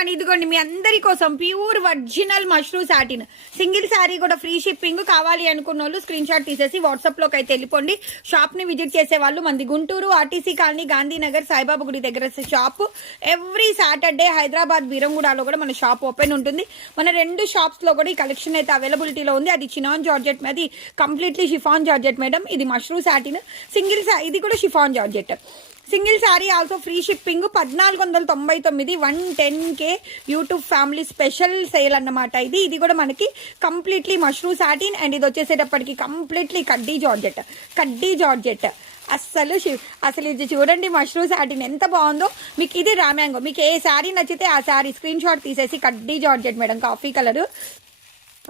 One ఇదిగోండి మీ అందరి కోసం pure original mushroom satin single sari కూడా ఫ్రీ షిప్పింగ్ కావాలి అనుకున్న వాళ్ళు స్క్రీన్ షాట్ తీసేసి వాట్సాప్ లోకి అయితే వెళ్ళిపోండి. షాప్ ని విజిట్ చేసే వాళ్ళు మంది గుంటూరు ఆర్టీసీ కాలనీ గాంధీనగర్ సాయిబాబా గుడి దగ్గర షాప్. ఎవ్రీ సాటర్డే హైదరాబాద్ బీరంగూడలో కూడా మన షాప్ ఓపెన్ ఉంటుంది. మన 2 షాప్స్ లో కూడా ఈ కలెక్షన్ అయితే అవైలబిలిటీలో ఉంది. అది చినాన్ జార్జెట్, అది కంప్లీట్లీ షిఫాన్ జార్జెట్ మేడం. ఇది మష్రూమ్ సాటిన్ సింగిల్, ఇది కూడా chiffon georgette. Single sari also free shipping 1499 110K YouTube family special sale అన్నమాట. ఇది కూడా మనకి కంప్లీట్లీ మష్రూమ్ సాటిన్ అండ్ ఇది వచ్చేసేటప్పటికి కంప్లీట్లీ కడ్డీ జార్జెట్. అసలు ఇది చూడండి మష్రూమ్ సాటిన్ ఎంత బాగుందో. మీకు ఇది రామ్యాంగో, మీకు ఏ శారీ నచ్చితే ఆ శారీ స్క్రీన్ షాట్ తీసేసి కడ్డీ georgette madam, coffee colour.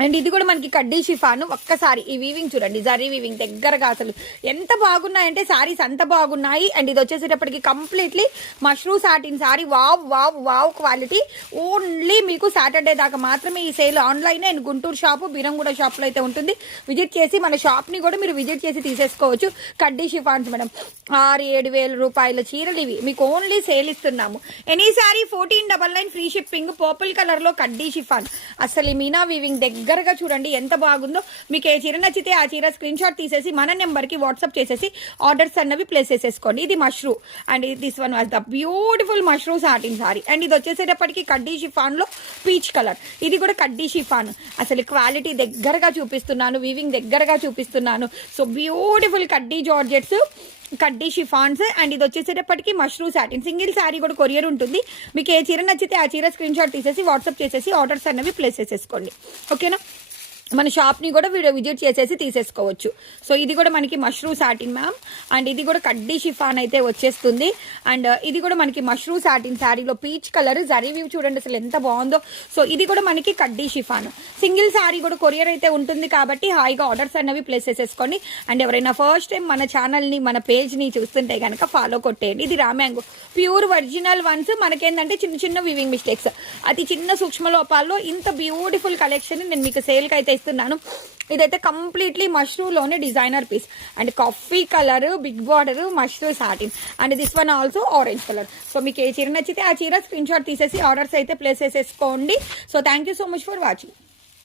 And ఇది కూడా మనకి కడ్డీ షిఫాను. ఒక్కసారి ఈ వీవింగ్ చూడండి, జరీ వీవింగ్ దగ్గరగా అసలు ఎంత బాగున్నాయంటే శారీస్ అంత బాగున్నాయి. అండ్ ఇది వచ్చేసేటప్పటికి completely mushroom satin sari. Wow quality. Only మీకు సాటర్డే దాకా మాత్రమే ఈ sale. Online and Guntur shop Beeramguda షాప్లో అయితే ఉంటుంది. విజిట్ చేసి మన షాప్ని కూడా మీరు విజిట్ చేసి తీసేసుకోవచ్చు. కడ్డీ షిఫాన్స్ మేడం, 6-7 వేల రూపాయల చీరలు ఇవి మీకు ఓన్లీ సేల్ ఇస్తున్నాము. Any sari 1499 free shipping. Purple కలర్లో కడ్డీ షిఫాన్. అసలు మీనా వీవింగ్ దగ్గరగా చూడండి ఎంత బాగుందో. మీకు ఏ చీర నచ్చితే ఆ చీర స్క్రీన్ షాట్ తీసేసి మన నెంబర్కి వాట్సాప్ చేసేసి ఆర్డర్స్ అన్నవి ప్లేస్ చేసేసుకోండి. ఇది mushroom and this one was the beautiful mushroom satin sorry. And ఇది వచ్చేసేటప్పటికి కడ్డీ షిఫాన్లో పీచ్ కలర్. ఇది కూడా కడ్డీ షిఫాన్. అసలు క్వాలిటీ దగ్గరగా చూపిస్తున్నాను, వీవింగ్ దగ్గరగా చూపిస్తున్నాను. సో బ్యూటిఫుల్ కడ్డీ జార్జెట్స్, కడ్డీ షిఫాన్స్. అండ్ ఇది వచ్చేసేటప్పటికి మష్రూమ్ సాటిన్. సింగిల్ శారీ కూడా కొరియర్ ఉంటుంది. మీకు ఏ చీర నచ్చితే ఆ చీర స్క్రీన్ షాట్ తీసేసి వాట్సాప్ చేసేసి ఆర్డర్స్ అన్నవి ప్లేస్ చేసేసుకోండి. ఓకేనా? మన షాప్ని కూడా విజిట్ చేసేసి తీసేసుకోవచ్చు. సో ఇది కూడా మనకి మష్రూమ్ సాటిన్ మ్యామ్. అండ్ ఇది కూడా కడ్డీ షిఫాన్ అయితే వచ్చేస్తుంది. అండ్ ఇది కూడా మనకి మష్రూమ్ సాటిన్ శారీలో పీచ్ కలర్ జరీ వీవ్ చూడండి అసలు ఎంత బాగుందో. సో ఇది కూడా మనకి కడ్డీ షిఫాన్. సింగిల్ శారీ కూడా కొరియర్ అయితే ఉంటుంది కాబట్టి హాయిగా ఆర్డర్స్ అన్నవి ప్లేస్ చేసేసుకోండి. అండ్ ఎవరైనా ఫస్ట్ టైం మన ఛానల్ని మన పేజ్ని చూస్తుంటే కనుక ఫాలో కొట్టేయండి. ఇది రామ్యాంగో ప్యూర్ ఒరిజినల్ వన్స్. మనకేంటంటే చిన్న వీవింగ్ మిస్టేక్స్, అతి చిన్న సూక్ష్మ లోపాల్లో ఇంత బ్యూటిఫుల్ కలెక్షన్ నేను మీకు సేల్కి అయితే ఇస్తున్నాను. ఇదైతే కంప్లీట్లీ మష్రూమ్ లోనే designer piece and coffee colour, big border, mushroom satin. And this one also orange colour. So మీకు ఏ చీర నచ్చితే ఆ చీర స్క్రీన్ షాట్ తీసేసి ఆర్డర్స్ అయితే ప్లేస్ చేసేసుకోండి. So thank you so much for watching.